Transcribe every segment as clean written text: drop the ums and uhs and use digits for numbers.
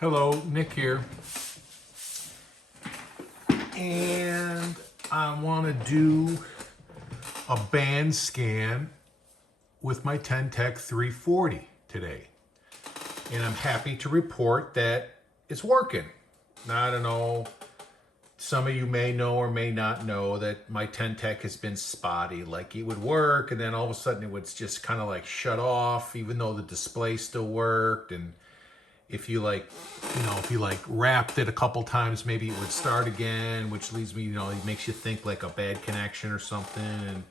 Hello, Nick here. And I want to do a band scan with my Ten-Tec 340 today. And I'm happy to report that it's working. Now, I don't know, some of you may know or may not know that my Ten-Tec has been spotty. Like it would work and then all of a sudden it would just kind of like shut off even though the display still worked. And if you wrapped it a couple times, maybe it would start again, which leads me, it makes you think like a bad connection or something. And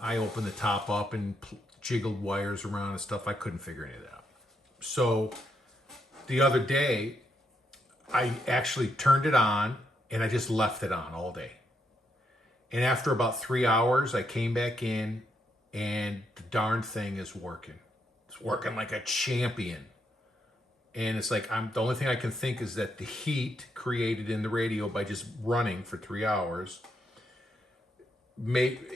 I opened the top up and jiggled wires around and stuff. I couldn't figure any of that out. So the other day, I actually turned it on and I just left it on all day. And after about 3 hours, I came back in and the darn thing is working. It's working like a champion. And it's like, the only thing I can think is that the heat created in the radio by just running for 3 hours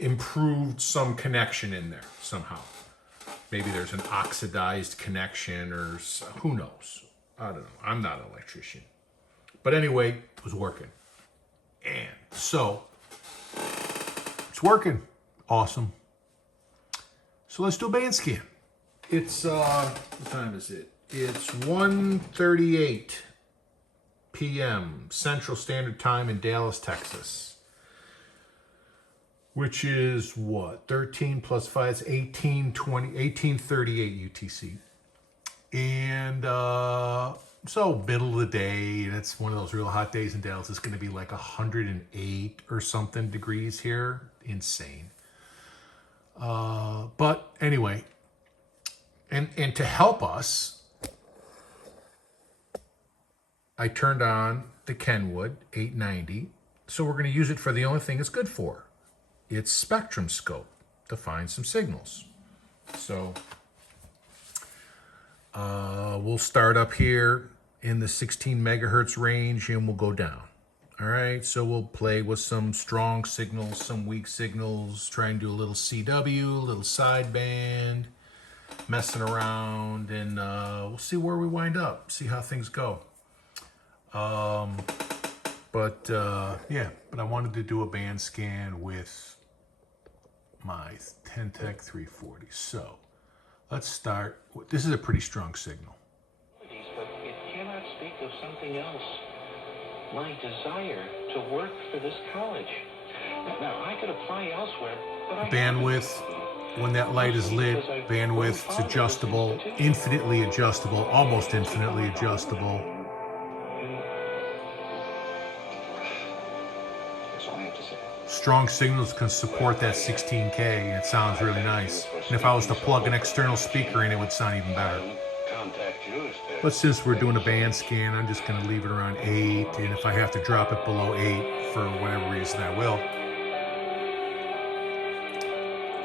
improved some connection in there somehow. Maybe there's an oxidized connection or who knows. I don't know. I'm not an electrician. But anyway, it was working. And so, it's working. Awesome. So let's do a band scan. It's, what time is it? It's 1:38 p.m. Central Standard Time in Dallas, Texas. Which is what? 13 plus 5 is 1838 UTC. And so middle of the day, and it's one of those real hot days in Dallas. It's going to be like 108 or something degrees here. Insane. But anyway, and to help us, I turned on the Kenwood 890. So we're going to use it for the only thing it's good for. It's spectrum scope to find some signals. So we'll start up here in the 16 megahertz range and we'll go down. All right, so we'll play with some strong signals, some weak signals, try and do a little CW, a little sideband, messing around, and we'll see where we wind up, see how things go. But I wanted to do a band scan with my Ten-Tec 340. So let's start. This is a pretty strong signal. But it cannot speak of something else. My desire to work for this college. Now, I could apply elsewhere, but bandwidth, when that light is lit, bandwidth, it's adjustable, infinitely adjustable, almost infinitely adjustable. Strong signals can support that 16K, and it sounds really nice. And if I was to plug an external speaker in, it would sound even better. But since we're doing a band scan, I'm just going to leave it around 8, and if I have to drop it below 8 for whatever reason, I will.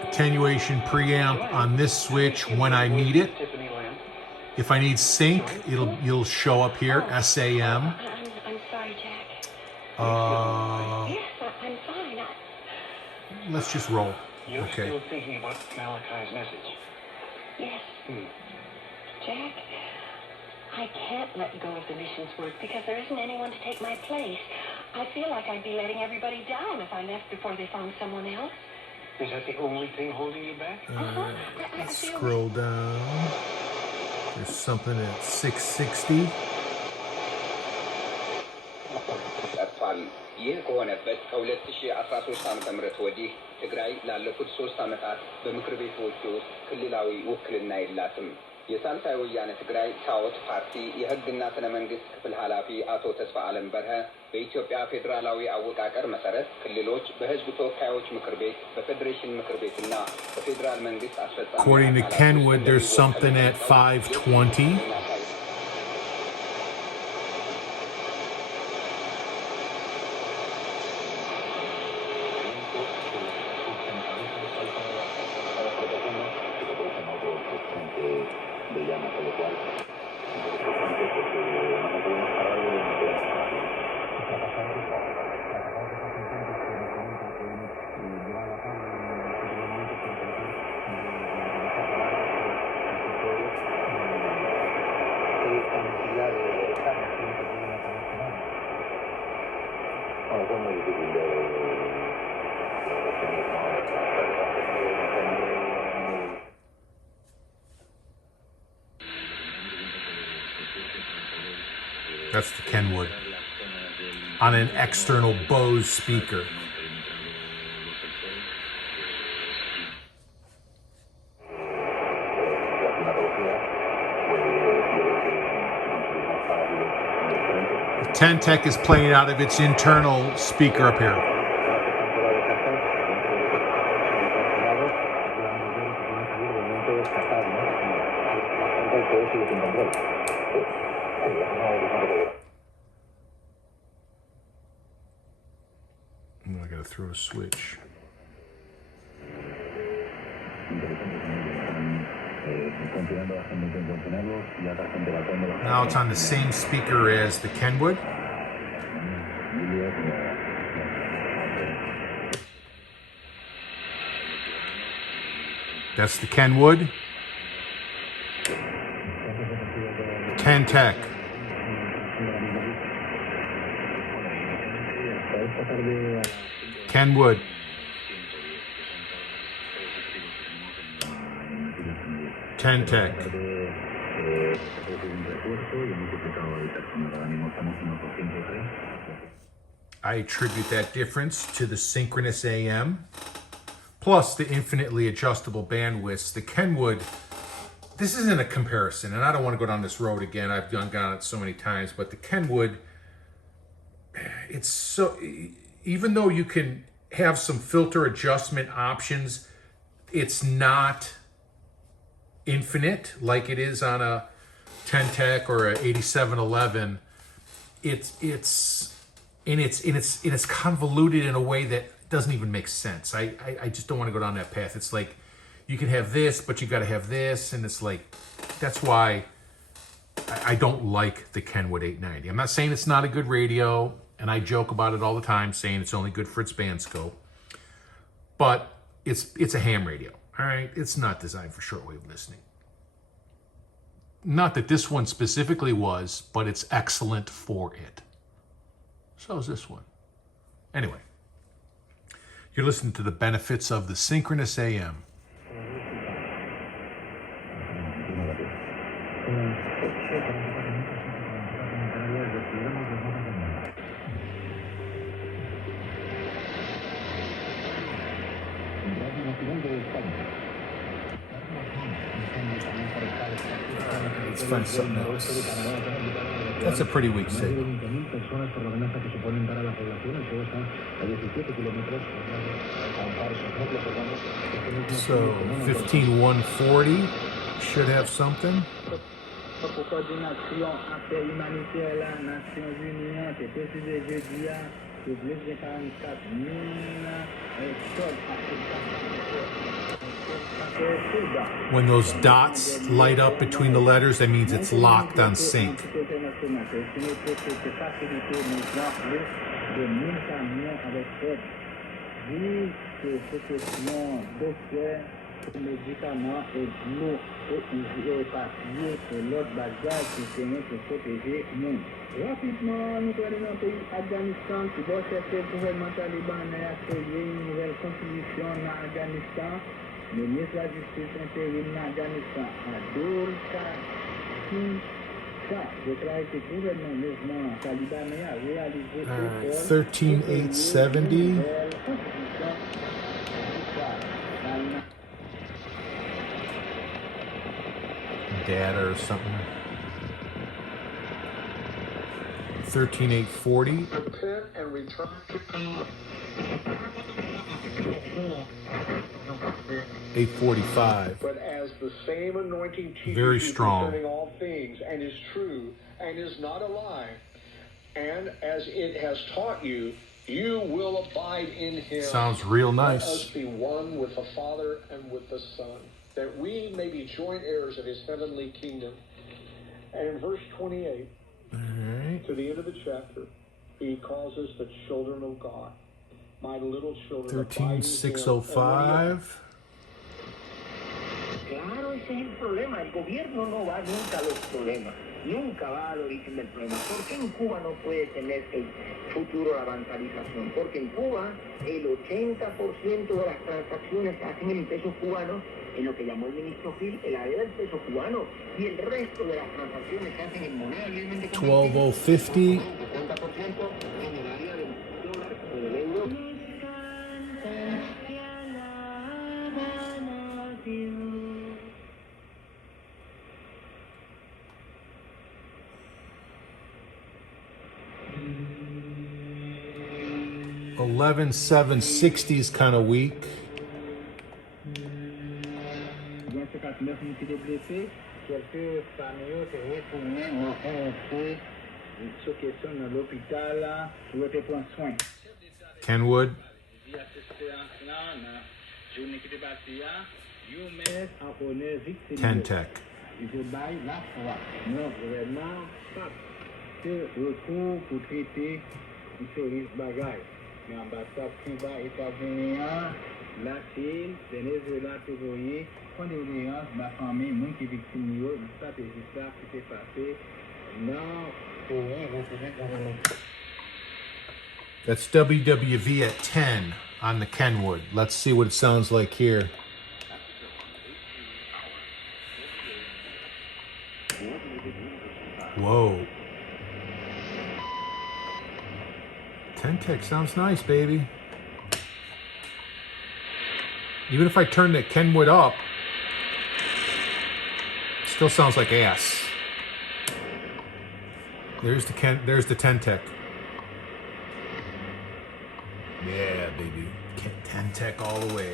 Attenuation preamp on this switch when I need it. If I need sync, you'll show up here, SAM. I'm sorry, Jack. Yes, I'm fine. Let's just roll. You're Okay. still thinking about Malachi's message? Yes. Jack, I can't let go of the missions work because there isn't anyone to take my place. I feel like I'd be letting everybody down if I left before they found someone else. Is that the only thing holding you back? Let's scroll down. There's something at 660. ይህ ከሆነበት ከ2013 ዓ.ም ወዲህ ትግራይ ላለፉት 3 ዓመታት በምክር ቤቶች ውስጥ ክልላዊ ውክልና የላትም። የሳልሳይ ወያነ ትግራይ ሳውት ፓርቲ የሕግና ስነ መንግስት ክፍል ኃላፊ አቶ ተስፋ አለም በርሀ በኢትዮጵያ ፌዴራላዊ አወቃቀር መሰረት ክልሎች በህዝብ ተወካዮች ምክር ቤት በፌዴሬሽን ምክር ቤትና በፌዴራል መንግስት አስፈጻሚ According to Kenwood, there's something at 520. That's the Kenwood. On an external Bose speaker. The Ten-Tec is playing out of its internal speaker up here. I gotta throw a switch. Now it's on the same speaker as the Kenwood. That's the Kenwood. Ten-Tec. Kenwood. Ten-Tec. I attribute that difference to the synchronous AM, plus the infinitely adjustable bandwidths. The Kenwood, this isn't a comparison, and I don't want to go down this road again. I've gone it so many times, but the Kenwood, it's so, even though you can have some filter adjustment options, it's not infinite like it is on a Ten-Tec or a 8711. It's convoluted in a way that doesn't even make sense. I just don't want to go down that path. It's like you can have this, but you got to have this, and it's like, that's why I don't like the Kenwood 890. I'm not saying it's not a good radio, and I joke about it all the time, saying it's only good for its band scope, but it's a ham radio. All right, it's not designed for shortwave listening. Not that this one specifically was, but it's excellent for it. So is this one. Anyway, you're listening to the benefits of the synchronous AM. Let's find something else. That's a pretty weak signal. So 15140 should have something. When those dots light up between the letters, that means it's locked on sync. médicaments et de l'eau et papier et l'autre bagage qui permet de protéger nous. Rapidement, nous prenons dans le pays Afghanistan qui doit chercher le gouvernement talibanais à créer une nouvelle constitution en Afghanistan. Le ministre de la Justice intérim en Afghanistan, Abdul Kasim, déclare que le gouvernement mouvement talibanais a réalisé 13870. Data or something. 13840. Repent and return to God. 845. But as the same anointing teaches Very you strong. concerning all things, and is true, and is not a lie, and as it has taught you, you will abide in him. Sounds real nice. Let us be one with the Father and with the Son, that we may be joint heirs of his heavenly kingdom. And in verse 28, to the end of the chapter, he calls us the children of God. My little children. 13605. Claro, ese es el problema. El gobierno no va nunca a los problemas. Nunca va al origen del problema. ¿Por qué en Cuba no puede tener el futuro de la bancarización? Porque en Cuba el 80% de las transacciones se hacen en pesos cubanos en lo que llamó el ministro Gil el área del peso cubano y el resto de las transacciones se hacen en moneda libremente convertible, 12050. 70% en el área del dólar o del euro. 11760 is kind of weak. Dans ce 49 unités de blessés, quelques familles se retournent ceux qui sont dans l'hôpital qui ont été prendre soin. Kenwood. Ten-Tec. Il faut bailler la foi. Non, vraiment, pas de recours pour traiter une série de bagailles. L'ambassade Cuba, États-Unis, la Chine, Venezuela, Togoye, condoléances, ma famille, moi qui est victime de ça, c'est ça qui s'est passé. Non, pour rien, vous pouvez comprendre. That's WWV at 10 on the Kenwood. Let's see what it sounds like here. Whoa. Ten-Tec sounds nice, baby. Even if I turn the Kenwood up, it still sounds like ass. There's the Ten-Tec. Yeah, baby. Ten-Tec all the way.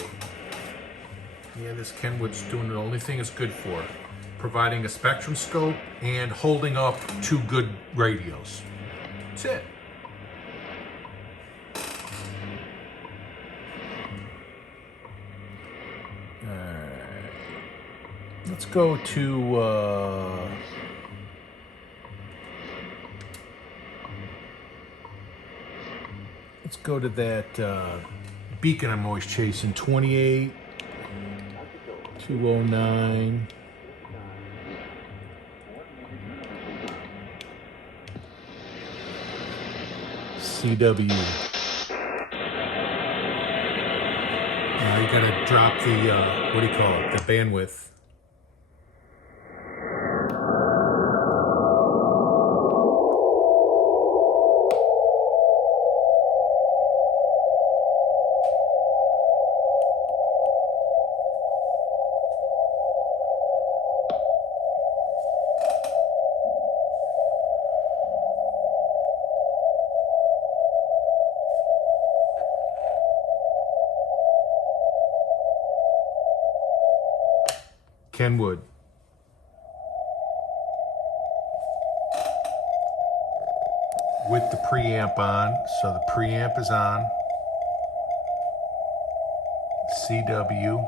Yeah, this Kenwood's doing the only thing it's good for. Providing a spectrum scope and holding up two good radios. That's it. Alright. Let's go to let's go to that beacon I'm always chasing. 28 209. CW. Now you gotta drop the, what do you call it? The bandwidth. Kenwood. With the preamp on, so the preamp is on. CW.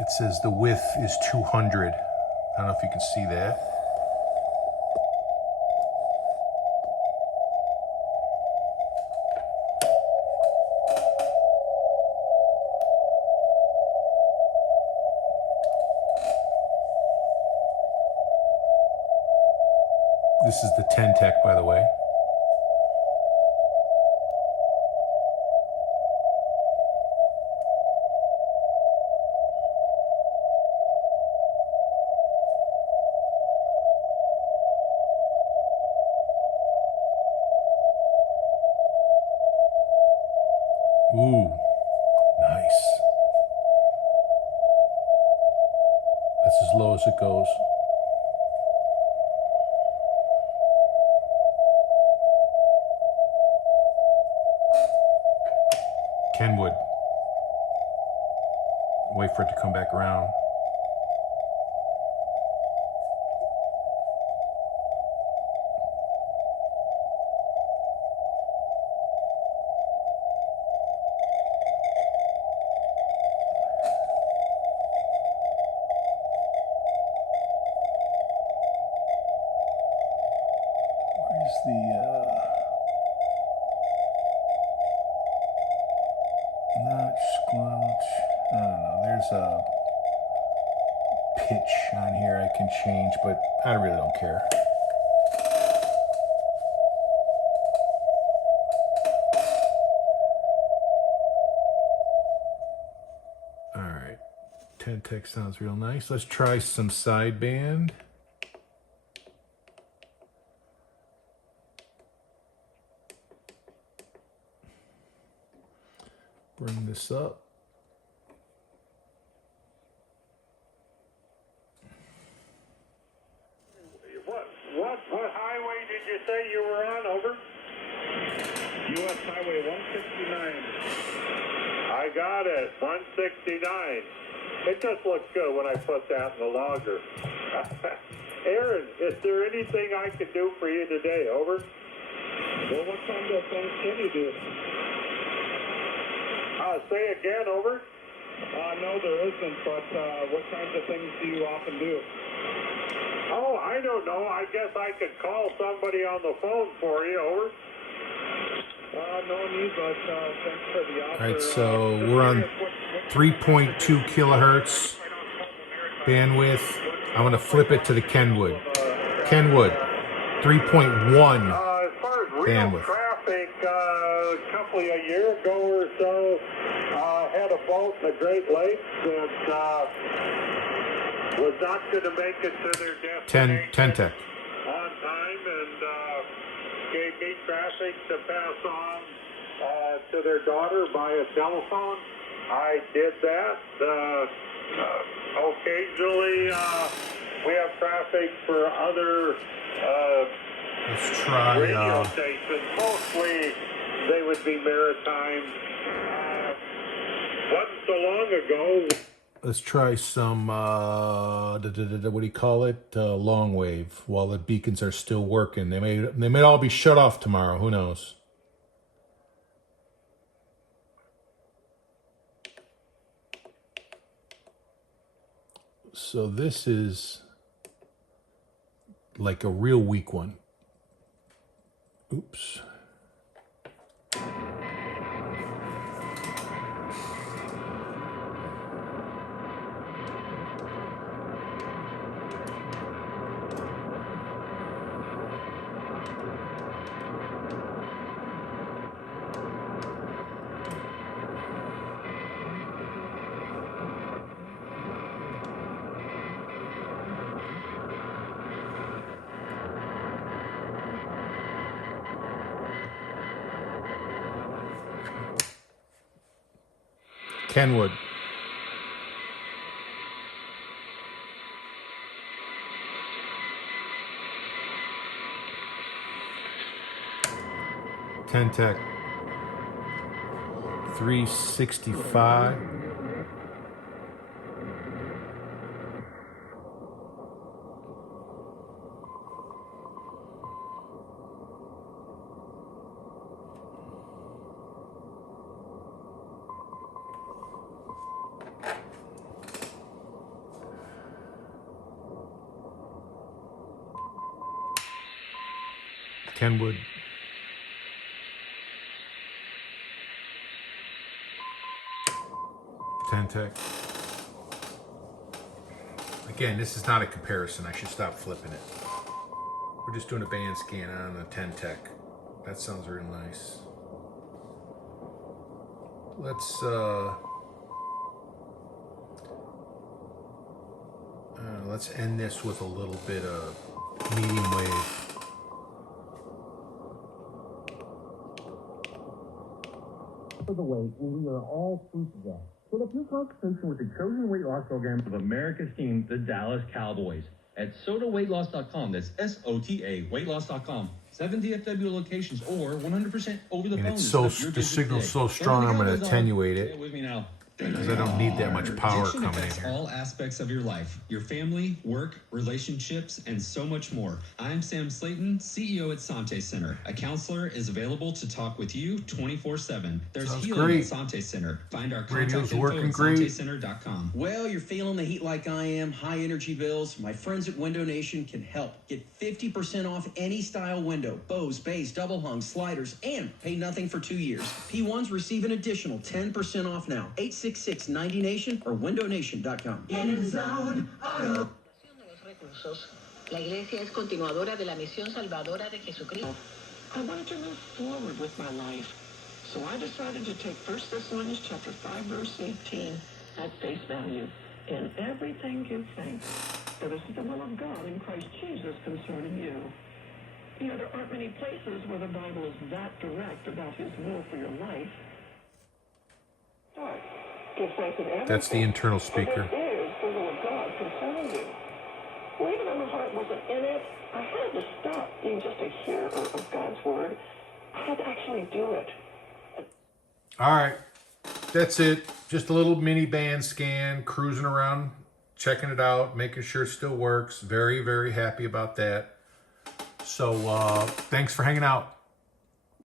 It says the width is 200. I don't know if you can see that. This is the Ten-Tec, by the way. Ooh, nice. That's as low as it goes. Kenwood. Wait for it to come back around. Where's the notch, squelch? I don't know. There's a pitch on here I can change, but I really don't care. Ten-Tec sounds real nice. Let's try some sideband. Bring this up. What highway did you say you were on? Over. U.S. Highway 169. I got it. 169. It just looks good when I put that in the logger. Aaron, is there anything I can do for you today? Over. Well, what kind of things can you do? Say again. Over. No, there isn't, but what kinds of things do you often do? Oh, I don't know. I guess I could call somebody on the phone for you. Over. No need, but thanks for the offer. All right, so we're on 3.2 kilohertz bandwidth. I'm going to flip it to the Kenwood. Kenwood, 3.1 As far as real bandwidth. traffic, a couple of a year ago or so, had a boat in the Great Lakes that was not going to make it to their destination Ten-Tec. on time, and gave me traffic to pass on to their daughter by a telephone. I did that. Occasionally, we have traffic for other Let's try. radio stations. Mostly, they would be maritime. Wasn't so long ago. Let's try some. What do you call it? Long wave. While the beacons are still working, they may all be shut off tomorrow. Who knows? So this is like a real weak one. Oops. Kenwood. Ten-Tec. 365. Kenwood. Ten-Tec. Again, this is not a comparison. I should stop flipping it. We're just doing a band scan on the Ten-Tec. That sounds real nice. Let's end this with a little bit of medium wave. For the weight, and we are all proof of that. Put up your conversation with the chosen weight loss program of America's team, the Dallas Cowboys, at sotaweightloss.com. That's SOTA weightloss.com. 7 DFW locations or 100% over the phone. And it's so, the signal's so strong, I'm going to attenuate it. Stay with me now. Because I don't need that much power Addiction coming in affects here. all aspects of your life, your family, work, relationships, and so much more. I'm Sam Slayton, CEO at Sante Center. A counselor is available to talk with you 24/7. There's Sounds healing great. at Sante Center. Find our Radio's contact info working at great. santecenter.com. Well, you're feeling the heat like I am, high energy bills. My friends at Window Nation can help. Get 50% off any style window, bows, bays, double hung, sliders, and pay nothing for 2 years. P1s receive an additional 10% off now. 866-90Nation or windownation.com. La iglesia es continuadora de la misión salvadora de Jesucristo. I wanted to move forward with my life, so I decided to take 1 Thessalonians chapter 5, verse 18 at face value. in everything you think, for this is the will of God in Christ Jesus concerning you. You know, there aren't many places where the Bible is that direct about his will for your life. Give thanks in everything. That's the internal speaker. For this is the will of God concerning you. Well, even though my heart wasn't in it, I had to stop being just a hearer of God's word. I had to actually do it. All right. That's it. Just a little mini band scan, cruising around, checking it out, making sure it still works. Very, very happy about that. So thanks for hanging out.